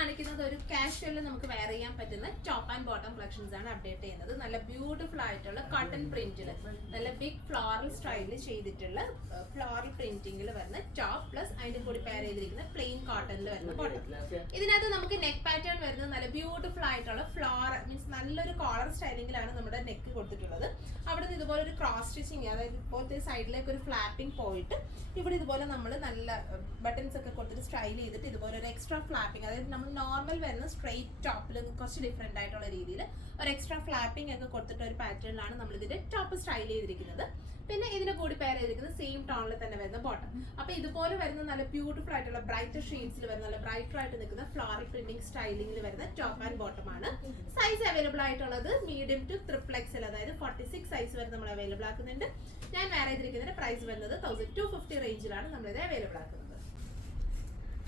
കാണിക്കുന്നത് ഒരു കാഷ്വലിൽ നമുക്ക് വെയർ ചെയ്യാൻ പറ്റുന്ന ടോപ്പ് ആൻഡ് ബോട്ടം കളക്ഷൻസ് ആണ് അപ്ഡേറ്റ് ചെയ്യുന്നത്. നല്ല ബ്യൂട്ടിഫുൾ ആയിട്ടുള്ള കോട്ടൺ പ്രിന്റിൽ നല്ല ബിഗ് ഫ്ലോറൽ സ്റ്റൈലിൽ ചെയ്തിട്ടുള്ള ഫ്ലോറൽ പ്രിന്റിംഗിൽ വരുന്ന ടോപ്പ് പ്ലസ് അതിന്റെ കൂടി പെയർ ചെയ്തിരിക്കുന്ന പ്ലെയിൻ കോട്ടണിൽ വരുന്ന ബോട്ടം. ഇതിനകത്ത് നമുക്ക് നെക്ക് പാറ്റേൺ വരുന്നത് നല്ല ബ്യൂട്ടിഫുൾ ആയിട്ടുള്ള ഫ്ലോർ മീൻസ് നല്ലൊരു കോളർ സ്റ്റൈലിംഗിലാണ് നമ്മുടെ നെക്ക് കൊടുത്തിട്ടുള്ളത്. അവിടെ നിന്ന് ഇതുപോലെ ഒരു ക്രോസ് സ്റ്റിച്ചിങ്, അതായത് ഇപ്പോഴത്തെ സൈഡിലേക്ക് ഒരു ഫ്ലാപ്പിംഗ് പോയിട്ട് ഇവിടെ ഇതുപോലെ നമ്മൾ നല്ല ബട്ടൺസ് ഒക്കെ കൊടുത്തിട്ട് സ്റ്റൈൽ ചെയ്തിട്ട് ഇതുപോലെ ഒരു എക്സ്ട്രാ ഫ്ലാപ്പിംഗ്, അതായത് നമ്മൾ നോർമൽ വരുന്ന സ്ട്രെയിറ്റ് ടോപ്പിൽ കുറച്ച് ഡിഫറെന്റ് ആയിട്ടുള്ള രീതിയിൽ ഒരു എക്സ്ട്രാ ഫ്ലാപ്പിംഗ് ഒക്കെ കൊടുത്തിട്ട് ഒരു പാറ്റേണിലാണ് നമ്മൾ ഇതിന്റെ ടോപ്പ് സ്റ്റൈൽ ചെയ്തിരിക്കുന്നത്. പിന്നെ ഇതിന്റെ കൂടി പെയർ ചെയ്തിരിക്കുന്നത് സെയിം ടോണിൽ തന്നെ വരുന്ന ബോട്ടം. അപ്പൊ ഇതുപോലെ വരുന്ന നല്ല ബ്യൂട്ടിഫുൾ ആയിട്ടുള്ള ബ്രൈറ്റർ ഷെയ്ഡ്സിൽ വരുന്ന നല്ല ബ്രൈറ്റർ ആയിട്ട് നിൽക്കുന്ന ഫ്ലോറൽ പ്രിന്റിംഗ് സ്റ്റൈലിംഗിൽ വരുന്ന ടോപ്പ് ആൻഡ് ബോട്ടം ആണ്. സൈസ് അവൈലബിൾ ആയിട്ടുള്ളത് മീഡിയം ടു ട്രിപ്പിൾ എക്സൽ, അതായത് 46 സൈസ് വരെ നമ്മൾ അവൈലബിൾ ആക്കുന്നുണ്ട്. ഞാൻ വേറെ ചെയ്തിരിക്കുന്നതിന്റെ പ്രൈസ് വരുന്നത് 1250 റേഞ്ചിലാണ് നമ്മളിത് അവൈലബിൾ ആക്കുന്നത്.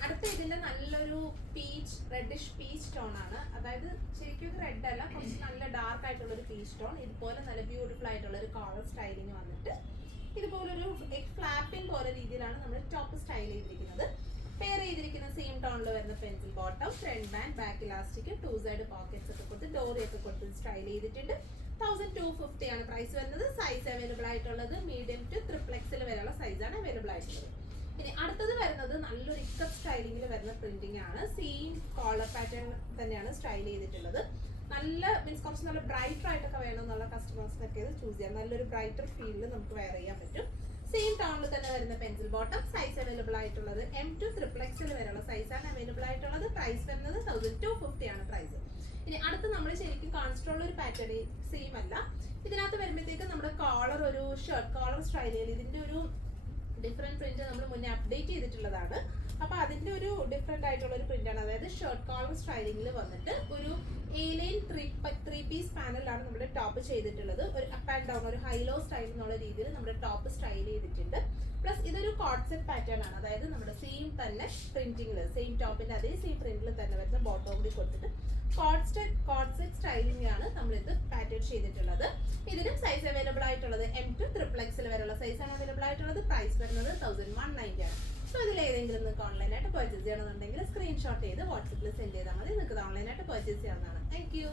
അടുത്ത ഇതിന്റെ നല്ലൊരു പീച്ച് റെഡിഷ് പീച്ച് ടോൺ ആണ്, അതായത് ശരിക്കും റെഡ് അല്ല, കുറച്ച് നല്ല ഡാർക്ക് ആയിട്ടുള്ള ഒരു പീച്ച് ടോൺ. ഇതുപോലെ നല്ല ബ്യൂട്ടിഫുൾ ആയിട്ടുള്ള ഒരു കോളർ സ്റ്റൈലിങ് വന്നിട്ട് ഇതുപോലൊരു ഫ്ലാപ്പിംഗ് പോലെ രീതിയിലാണ് നമ്മൾ ടോപ്പ് സ്റ്റൈൽ ചെയ്തിരിക്കുന്നത്. പെയർ ചെയ്തിരിക്കുന്ന സെയിം ടോണിൽ വരുന്ന pencil bottom, front band, back elastic, 2 side pockets ഒക്കെ കൊടുത്ത് ഡോറി ഒക്കെ കൊടുത്ത് സ്റ്റൈൽ ചെയ്തിട്ടുണ്ട്. 1250 ആണ് പ്രൈസ് വരുന്നത്. സൈസ് അവൈലബിൾ ആയിട്ടുള്ളത് മീഡിയം ടു ട്രിപ്പിൾ എക്സൽ വരെയുള്ള സൈസാണ് അവൈലബിൾ ആയിട്ടുള്ളത്. ഇനി അടുത്തത് വരുന്നത് നല്ലൊരു ഇക്കപ്പ് സ്റ്റൈലിംഗിൽ വരുന്ന പ്രിന്റിംഗ് ആണ്. സെയിം കോളർ പാറ്റേൺ തന്നെയാണ് സ്റ്റൈൽ ചെയ്തിട്ടുള്ളത്. നല്ല മീൻസ് കുറച്ച് നല്ല ബ്രൈറ്റർ ആയിട്ടൊക്കെ വേണമെന്നുള്ള കസ്റ്റമേഴ്സിനൊക്കെ ഇത് ചൂസ് ചെയ്യാം. നല്ലൊരു ബ്രൈറ്റർ ഫീൽഡിൽ നമുക്ക് വെയർ ചെയ്യാൻ പറ്റും. സെയിം ടോണിൽ തന്നെ വരുന്ന പെൻസിൽ ബോട്ടം. സൈസ് അവൈലബിൾ ആയിട്ടുള്ളത് M to ട്രിപ്പിൾ എക്സൽ വരെയുള്ള സൈസാണ് അവൈലബിൾ ആയിട്ടുള്ളത്. പ്രൈസ് വരുന്നത് 1250 ആണ് പ്രൈസ്. ഇനി അടുത്ത് നമ്മൾ ശരിക്കും കാണിച്ചിട്ടുള്ള ഒരു പാറ്റേൺ സെയിം അല്ല. ഇതിനകത്ത് വരുമ്പോഴത്തേക്ക് നമ്മുടെ കോളർ ഒരു ഷർട്ട് കോളർ സ്റ്റൈലിൽ ഇതിന്റെ ഒരു ഡിഫറെന്റ് പ്രിന്റ് നമ്മൾ മുന്നേ അപ്ഡേറ്റ് ചെയ്തിട്ടുള്ളതാണ്. അപ്പൊ അതിന്റെ ഒരു ഡിഫറെന്റ് ആയിട്ടുള്ള ഒരു പ്രിന്റ് ആണ്, അതായത് ഷർട്ട് കോളർ സ്റ്റൈലിംഗിൽ വന്നിട്ട് ഒരു A-line 3 പീസ് പാനലാണ് നമ്മുടെ ടോപ്പ് ചെയ്തിട്ടുള്ളത്. ഒരു അപ്പ് ആൻഡ് ഡൗൺ ഒരു ഹൈലോ സ്റ്റൈൽ എന്നുള്ള രീതിയിൽ നമ്മുടെ ടോപ്പ് സ്റ്റൈൽ ചെയ്തിട്ടുണ്ട്. പ്ലസ് ഇതൊരു കോഡ് സെറ്റ് പാറ്റേൺ ആണ്, അതായത് നമ്മുടെ സെയിം തന്നെ പ്രിന്റിംഗിൽ സെയിം ടോപ്പിന്റെ അതേ സെയിം പ്രിന്റിൽ തന്നെ വരുന്ന ബോട്ടം കൂടി കൊടുത്തിട്ട് കോഡ് സെറ്റ് സ്റ്റൈലിംഗ് ആണ് നമ്മൾ ഇത് പാറ്റേൺ ചെയ്തിട്ടുള്ളത്. ഇതിനും സൈസ് അവൈലബിൾ ആയിട്ടുള്ളത് M to ട്രിപ്പിൾ എക്സൽ വരെയുള്ള സൈസാണ് അവൈലബിൾ ആയിട്ടുള്ളത്. പ്രൈസ് വരുന്നത് 1190 ആണ്. സോ ഇതിൽ ഏതെങ്കിലും നിങ്ങൾക്ക് ഓൺലൈനായിട്ട് പർച്ചേസ് ചെയ്യണമെന്നുണ്ടെങ്കിൽ സ്ക്രീൻഷോട്ട് ചെയ്ത് വാട്സപ്പിൽ സെൻഡ് ചെയ്താൽ മതി. നിങ്ങൾക്ക് ഓൺലൈനായിട്ട് പർച്ചേസ് ചെയ്യാവുന്നതാണ്. Thank you.